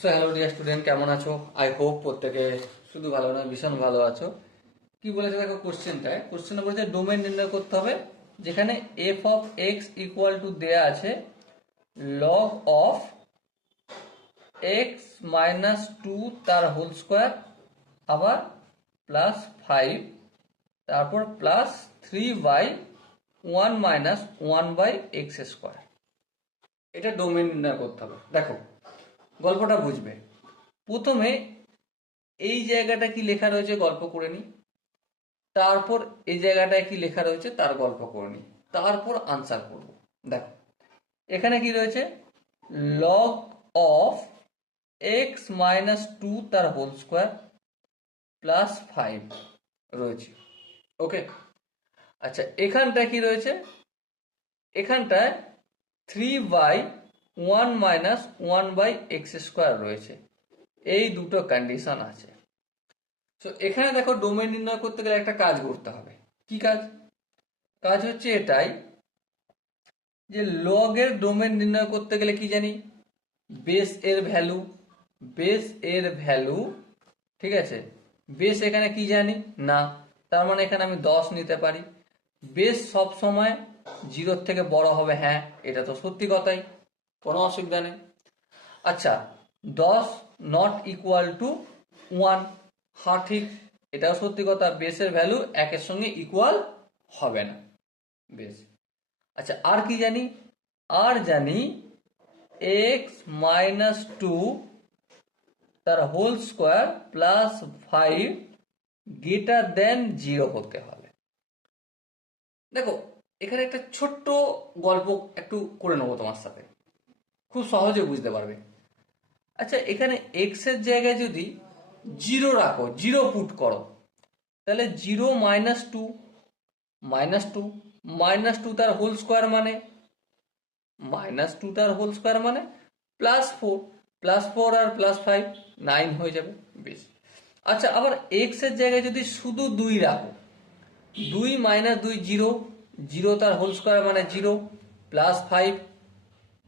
So hello dear student, কেমন আছো? I hope প্রত্যেকে শুধু ভালো না, ভীষণ ভালো আছো। কি বলেছে দেখো কোশ্চেনটা বলেছে ডোমেন নির্ণয় করতে হবে, যেখানে F of X equal to দেয়া আছে log of X minus two তার হোল স্কোয়ার, আবার প্লাস ফাইভ, তারপর plus three by one minus one by X square. এটা ডোমেন নির্ণয় করতে হবে। দেখো গল্পটা বুঝবে। প্রথমে এই জায়গাটা কি লেখা রয়েছে গল্প করে নিই, তারপর এই জায়গাটায় কি লেখা রয়েছে তার গল্প করে নিই, তারপর আনসার করব। দেখো এখানে কি রয়েছে, log of X minus two তার হোল স্কোয়ার প্লাস ফাইভ রয়েছে। ওকে, আচ্ছা এখানটায় কি রয়েছে, এখানটায় three by one minus one by X square রয়েছে। এই দুটো কন্ডিশন আছে। তো এখানে দেখো ডোমেন নির্ণয় করতে গেলে একটা কাজ করতে হবে। কি কাজ? কাজ হচ্ছে এটাই যে লগের ডোমেন নির্ণয় করতে গেলে কি জানি, বেস এর ভ্যালু, ঠিক আছে। বেস এখানে কি জানি না, তার মানে এখানে আমি 10 নিতে পারি। বেস সব সময় জিরোর থেকে বড় হবে, হ্যাঁ এটা তো সত্যি কথাই, কোনো অসুবিধা নেই। আচ্ছা 10 নট ইকুয়াল টু 1, হ্যাঁ ঠিক, এটাও সত্যি কথা, বেসের ভ্যালু একের সঙ্গে ইকুয়াল হবে না। বেশ, আচ্ছা আর কি জানি, আর জানি এক্স মাইনাস টু তার whole square plus five greater than zero হতে হবে। দেখো এখানে একটা ছোট্ট গল্প একটু করে নেবো তোমার সাথে, খুব সহজে বুঝতে পারবে। আচ্ছা এখানে এক্স এর জায়গায় যদি জিরো রাখো, জিরো পুট করো, তাহলে zero minus two, minus two তার হোল স্কোয়ার মানে প্লাস ফোর, আর প্লাস ফাইভ, 9 হয়ে যাবে। বেশ, আচ্ছা আবার এক্স এর জায়গায় যদি শুধু দুই রাখো, দুই মাইনাস দুই জিরো, জিরো তার হোল স্কোয়ার মানে জিরো, প্লাস ফাইভ,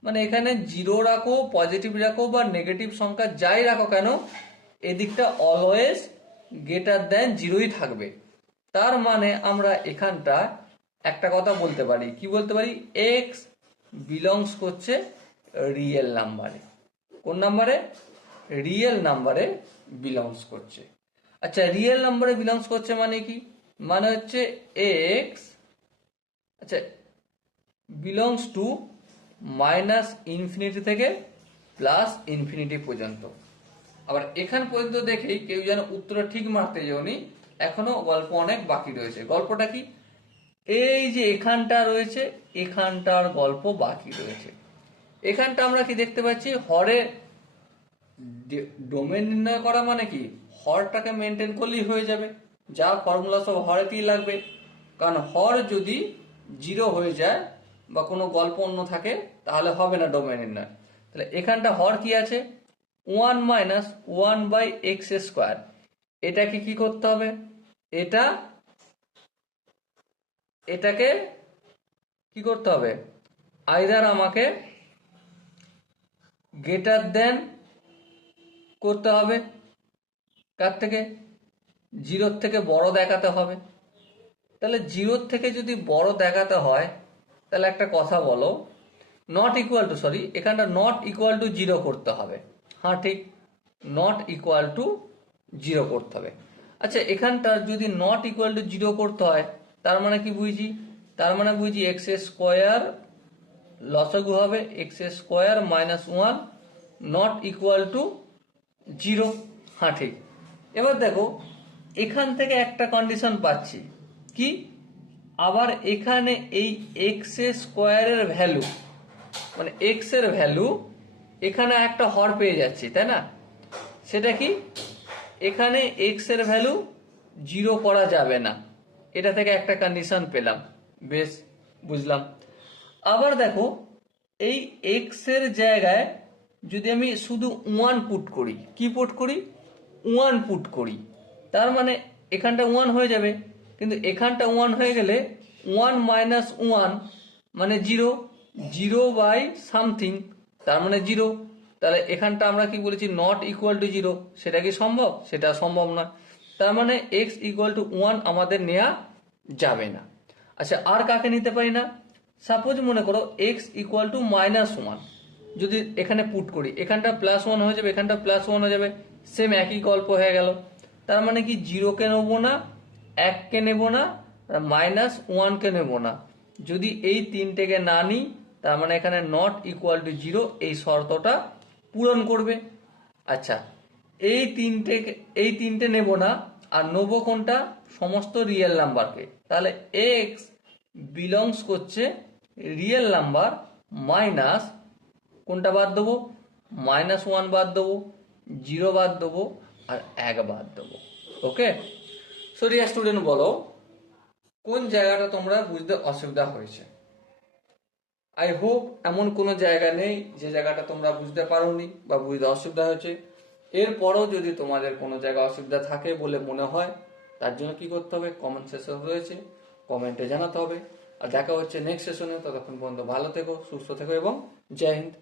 মানে এখানে জিরো রাখো, পজিটিভ রাখো বা নেগেটিভ সংখ্যা যাই রাখো কেন, এদিকটা অলওয়েজ গ্রেটার দেন জিরোই থাকবে। তার মানে আমরা এখানটা একটা কথা বলতে পারি, কি বলতে পারি, এক্স বিলংস করছে রিয়েল নাম্বারে। কোন নাম্বারে? রিয়েল নাম্বারে বিলংস করছে। আচ্ছা রিয়েল নাম্বারে বিলংস করছে মানে কি, মানে হচ্ছে এক্স, আচ্ছা বিলংস টু মাইনাস ইনফিনিটি থেকে প্লাস ইনফিনিটি পর্যন্ত। আবার এখান পর্যন্ত দেখেই কেউ যেন উত্তরটা ঠিক মারতে যাওনি, এখনো গল্প অনেক বাকি রয়েছে। গল্পটা কি, এই যে এখানটা রয়েছে, এখানটার গল্প বাকি রয়েছে। এখানটা আমরা কি দেখতে পাচ্ছি, হরে ডোমেন নির্ণয় করা মানে কি, হরটাকে মেনটেন করলেই হয়ে যাবে, যা ফর্মুলা সব হরেতেই লাগবে। কারণ হর যদি জিরো হয়ে যায় বা কোনো গল্প অন্য থাকে তাহলে হবে না ডোমেন নির্ণয়। তাহলে এখানটা হর কি আছে, one minus one by X square. এটাকে কি করতে হবে, এটাকে কি করতে হবে, আইদার আমাকে গ্রেটার দেন করতে হবে, কার থেকে, জিরোর থেকে বড় দেখাতে হবে। তাহলে জিরোর থেকে যদি বড় দেখাতে হয়, তাহলে একটা কথা বলো, নট ইকুয়াল টু, সরি এখানটা নট ইকুয়াল টু জিরো করতে হবে, হ্যাঁ ঠিক, নট ইকুয়াল টু জিরো করতে হবে। আচ্ছা এখানটা যদি নট ইকুয়াল টু জিরো করতে হয়, তার মানে কি বুঝি, তার মানে বুঝি এক্স স্কোয়ার লসাগু হবে x square minus one not equal to zero, হ্যাঁ ঠিক। এবার দেখো এখান থেকে একটা কন্ডিশন পাচ্ছি কি, আবার এখানে এই এক্স স্কোয়ারের ভ্যালু, মানে এক্স এর ভ্যালু এখানে একটা হর পেয়ে যাচ্ছি, তাই না? সেটা কি, এখানে এক্স এর ভ্যালু জিরো করা যাবে না, এটা থেকে একটা কন্ডিশন পেলাম। বেশ, বুঝলাম। আবার দেখো এই এক্স এর জায়গায় যদি আমি শুধু ওয়ান পুট করি, কি পুট করি, ওয়ান পুট করি, তার মানে এখানটা ওয়ান হয়ে যাবে, কিন্তু এখানটা ওয়ান হয়ে গেলে ওয়ান মাইনাস ওয়ান মানে জিরো, জিরো বাই সামথিং তার মানে জিরো, তাহলে এখানটা আমরা কি বলেছি নট ইকুয়াল টু 0, সেটা কি সম্ভব? সেটা সম্ভব না। তার মানে এক্স ইকুয়াল টু 1 আমাদের নেওয়া যাবে না। আচ্ছা, আর কাকে নিতে পারি না? সাপোজ মনে করো এক্স ইকুয়াল টু -1, যদি এখানে পুট করি, এখানটা +1 হয়ে যাবে, এখানটা +1 হয়ে যাবে, সেম একই গল্প হয়ে গেল। তার মানে কি 0কে নেবো না, 1কে নেবো না, -1কে নেবো না। যদি এই তিনটেকে না নিই, তার মানে এখানে নট ইকুয়াল টু 0 এই শর্তটা পূরণ করবে। আচ্ছা, এই তিনটে নেব না, আর নেবো কোনটা? সমস্ত রিয়েল নাম্বারকে। তাহলে এক্স বিলংস করছে রিয়েল নাম্বার মাইনাস কোনটা বাদ দেবো? -1 বাদ দেবো, 0 বাদ দেবো, আর 1 বাদ দেবো। ওকে, সো ডিয়ার স্টুডেন্ট, বলো কোন জায়গাটা তোমরা বুঝতে অসুবিধা হয়েছে? আই হোপ এমন কোনো জায়গা নেই যে জায়গাটা তোমরা বুঝতে পারোনি বা বুঝতে অসুবিধা হয়েছে। এরপরও যদি তোমাদের কোনো জায়গা অসুবিধা থাকে বলে মনে হয়, তার জন্য কি করতে হবে? কমেন্ট সেশন রয়েছে, কমেন্টে জানাতে হবে। আর দেখা হচ্ছে নেক্সট সেশনে। ততক্ষণ পর্যন্ত ভালো থেকো, সুস্থ থেকো এবং জয় হিন্দ।